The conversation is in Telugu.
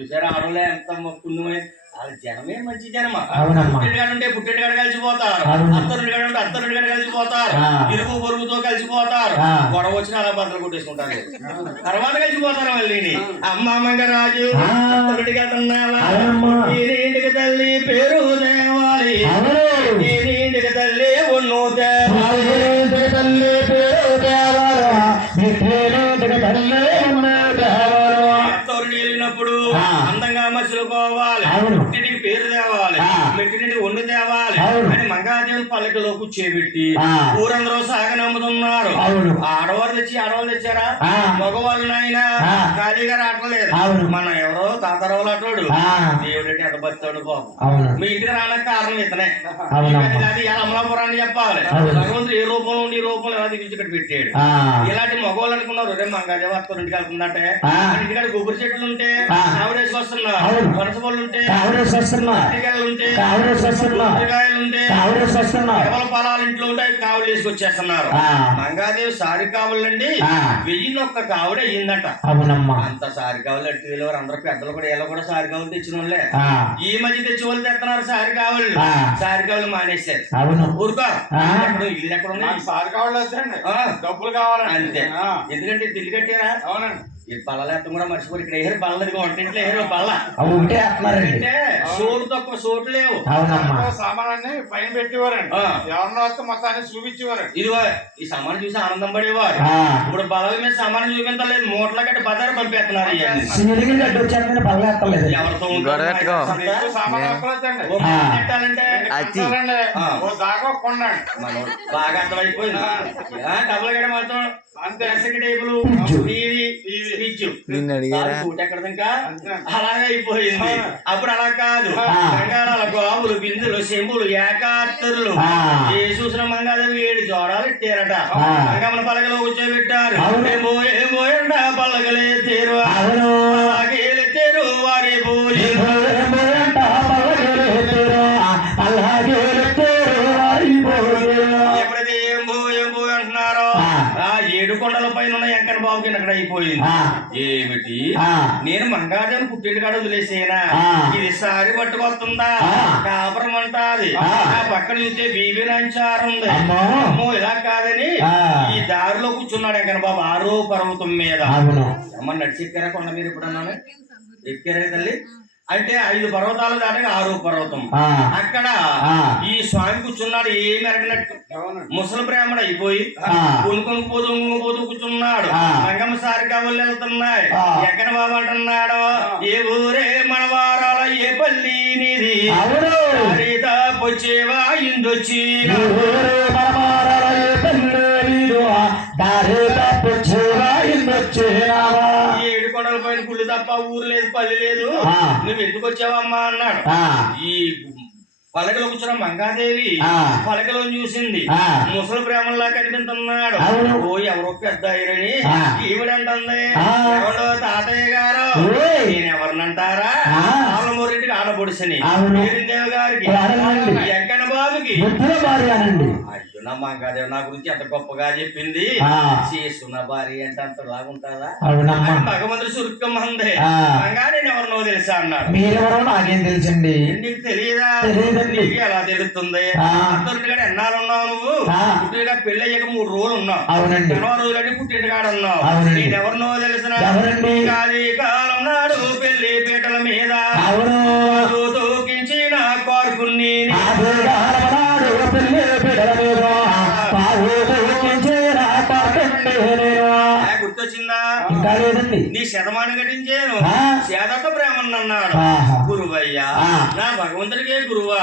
చూసారా ఆడలే ఎంత పుణ్యమే వాళ్ళ జనమే మంచి జనమ. అవునమ్మా. పుట్టినగాడు ఉంటే పుట్టినగాడు కలిసిపోతారు, అత్తరుడిగాడు ఉంటే అత్తరుడిగాడు కలిసిపోతారు, ఇరుగు పొరుగుతో కలిసిపోతారు, గొడవ వచ్చిన అలా బద్దలు కొట్టేసుకుంటారు, తర్వాత కలిసిపోతారు. మళ్ళీ అమ్మమ్మంగ రాజు అత్తరుడిగా తిన్నావా, ఇంటికి తల్లి పేరు దేవాలి, ఇంటికి తల్లి ఉన్ను తల్లి పేరు వెళ్ళినప్పుడు అందంగా మసులుకోవాలి, పుట్టింటికి పేరు తేవాలి, మెట్టింటికి వండు తేవాలి అని మంగాదేవుని పల్లెటలో కూర్చోబెట్టి ఊరందరూ సాగనమ్ముతున్నారు. ఆడవాళ్ళు తెచ్చారా, మగవాళ్ళు నాయన ఖాళీగా రావట్లేదు. మన ఎవరో తాతారావులు అటోడు దేవుడంటే ఎంత బతాడు బాబు, మీ ఇంటికి రావడానికి కారణం ఇతనే. అది అమలాపురాన్ని చెప్పాలి, భగవంతుడు ఏ రూపంలో ఉండి ఈ రూపంలో ఎలా దిగించి ఇక్కడ పెట్టాడు. ఇలాంటి మగవాళ్ళు అనుకున్నారు, రే మంగాదేవి అత్త ఇంటికి వెళ్తుందంటే ఇంటికాడ కొబ్బరి చెట్లు ఉంటే ఆవిడేసి వస్తున్నారు, పనసపళ్ళు ఉంటే ఉంటే కేవల పొలాలు ఇంట్లో ఉంటే కావులు వేసుకొచ్చేస్తున్నారు. మంగాదేవి సారి కావాలండి 1001 కావుడ అయ్యిందట. అంత సారి కావాలి అట్టి అందరూ పెద్దలు కూడా ఇలా కూడా సారి కావులు తెచ్చిన వాళ్ళే. ఈ మధ్య తెచ్చి వాళ్ళు తెస్తున్నారు సారి కావాలి, సారి కావులు మానేశారు. ఊరుకో ఇల్లు ఎక్కడ ఉన్నాయి, సారి కావాలి వచ్చండి, డబ్బులు కావాలండి అంతే. ఎందుకంటే దిల్లు కట్టారా. అవునండి, ఈ పళ్ళ ఎత్తం కూడా మర్చిపోయి ఇక్కడ ఏరు పళ్ళది వంటింట్లో ఏరు పళ్ళ అంటే సోటు తక్కువ సోటు లేవు. సామానాన్ని పైన పెట్టేవారండి, ఎవరినో వస్తే మొత్తాన్ని చూపించేవారు. ఇదిగో ఈ సామాను చూసి ఆనందం పడేవారు. ఇప్పుడు బలల మీద సామాను చూపించలేదు, మూటల గట్టి బజారు పంపేస్తున్నారు. ఎవరితో బాగా అర్థమైపోయింది. డబ్బులు గడి మాత్రం అంతే టేబుల్ ఎక్కడ ఇంకా అలాగే అయిపోయింది. అప్పుడు అలా కాదు, బంగారాల గోపులు బిందులు చెంబులు ఏకాత్తరులు ఏ చూసిన మంగాదేవి 7 జోడాలు ఇట్టారట. మంగమ్మన పలకలో కూర్చోబెట్టారు. ఏమోయండ పలకలే తేరు తేరు వారి పోయి ఎప్పుడైతే ఏమో అంటున్నారో ఆ 7 కొండల పైన ఉన్న వెంకన్న బాబుకి అక్కడ అయిపోయింది. ఏమిటి నేను మంగాదేవిని పుట్టింటి కాడ వదిలేసేనా, ఇది సారి పట్టుకొస్తుందా కాపురం అంటాది. ఆ పక్కన చూస్తే బీబీ నంచారు ఉంది. అమ్మో ఇలా కాదని ఈ దారిలో కూర్చున్నాడు వెంకన్న బాబు 6వ పర్వతం మీద. అమ్మ నడిచి ఎక్కారా కొండ మీరు ఎప్పుడన్నాను, ఎక్కారా తల్లి అంటే 5 పర్వతాలు దాటి 6వ పర్వతం. అక్కడ ఈ స్వామి కూర్చున్నాడు, ఏమి అరగినట్టు ముసలి బ్రాహ్మణ అయిపోయి కొనుక్కొని పోతూ కూర్చున్నాడు. మంగమ్మ సారి కావాలి వెళ్తున్నాయి. ఎక్కడ బాబు అంటున్నాడు, ఏ ఊరే మన వారాల ఏ పల్లి నీది వచ్చేవా ఇందొచ్చి 7 కొండల పైన గుళ్ళు తప్ప ఊరు లేదు పల్లి లేదు, నువ్వు ఎందుకు వచ్చావమ్మా అన్నాడు. ఈ పలకలో కూర్చున్న మంగాదేవి పలకలో చూసింది, ముసలి ప్రేమలా కనిపిస్తున్నాడు. ఓ ఎవరో పెద్ద అయ్యని ఈవిడంటుంది, ఎవరో తాతయ్య గారు నేనెవరినంటారా, ఆలమూరింటికి ఆడపొడిసని దేవి గారికి వెంకన్న బాబుకి. అయ్యో నా మంగాదేవి నా గురించి ఎంత గొప్పగా చెప్పింది, చేసుకున్న భార్య అంటే అంత లాగుంటారా, భగవంతుడు సురుక్కమ్మందే. మంగా నేను ఎవరినో తెలుసా అన్నాడు. మీరెవరో నాకేం తెలుసండి, నీకు తెలియదా, నీకు ఎలా తెలుస్తుంది, అత్తరుడిగాడు ఎన్నాళ్ళు ఉన్నావు నువ్వు, పుట్టినగా పెళ్లి అయ్యాక 3 రోజులు ఉన్నావు, 10వ రోజులని పుట్టినగాడు ఉన్నావు. నేనెవరినో తెలిసిన కాలం నాడు పెళ్లి పీటల మీద తూకించిన కోరుకుని గుర్తొచ్చిందా, నీ శతమానం కట్టించాను చేదతో ప్రేమన్నాడు. గురువయ్యా నా భగవంతుడికే గురువా.